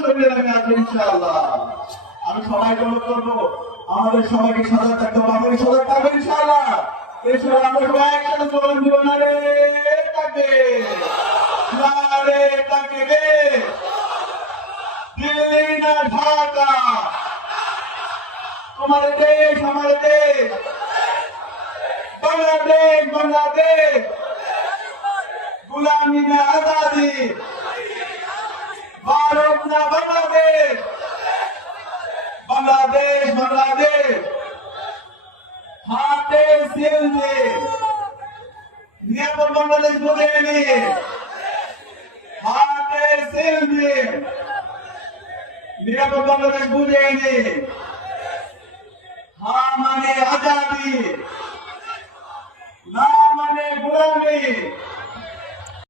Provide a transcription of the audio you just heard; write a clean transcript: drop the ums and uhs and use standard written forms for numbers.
শরীরে আমি আসবো ইনশাআল্লাহ। আমি সবাইকে অনুরোধ করবো আমাদের সবাইকে সজাগ থাকতে হবে, আমাদের সজাগ থাকবে ইনশাআল্লাহ। এসব আমরা সবাই একসাথে চলন দিব না রে তাকে দিল্লি না ঢাকা, তোমার দেশ আমার দেশ, বাংলাদেশ বাংলাদেশ, গুলামি না আজাদি, ভারত না বাংলাদেশ, বাংলাদেশ বাংলাদেশ। হাতে সিল দিয়ে নিরাপদ বাংলাদেশ বলে নিয়ে, হাতে সিল দিয়ে নিরাপদ বাংলাদেশ বুঝে এনে, হা মানে আজাদি, না মানে গোলামি।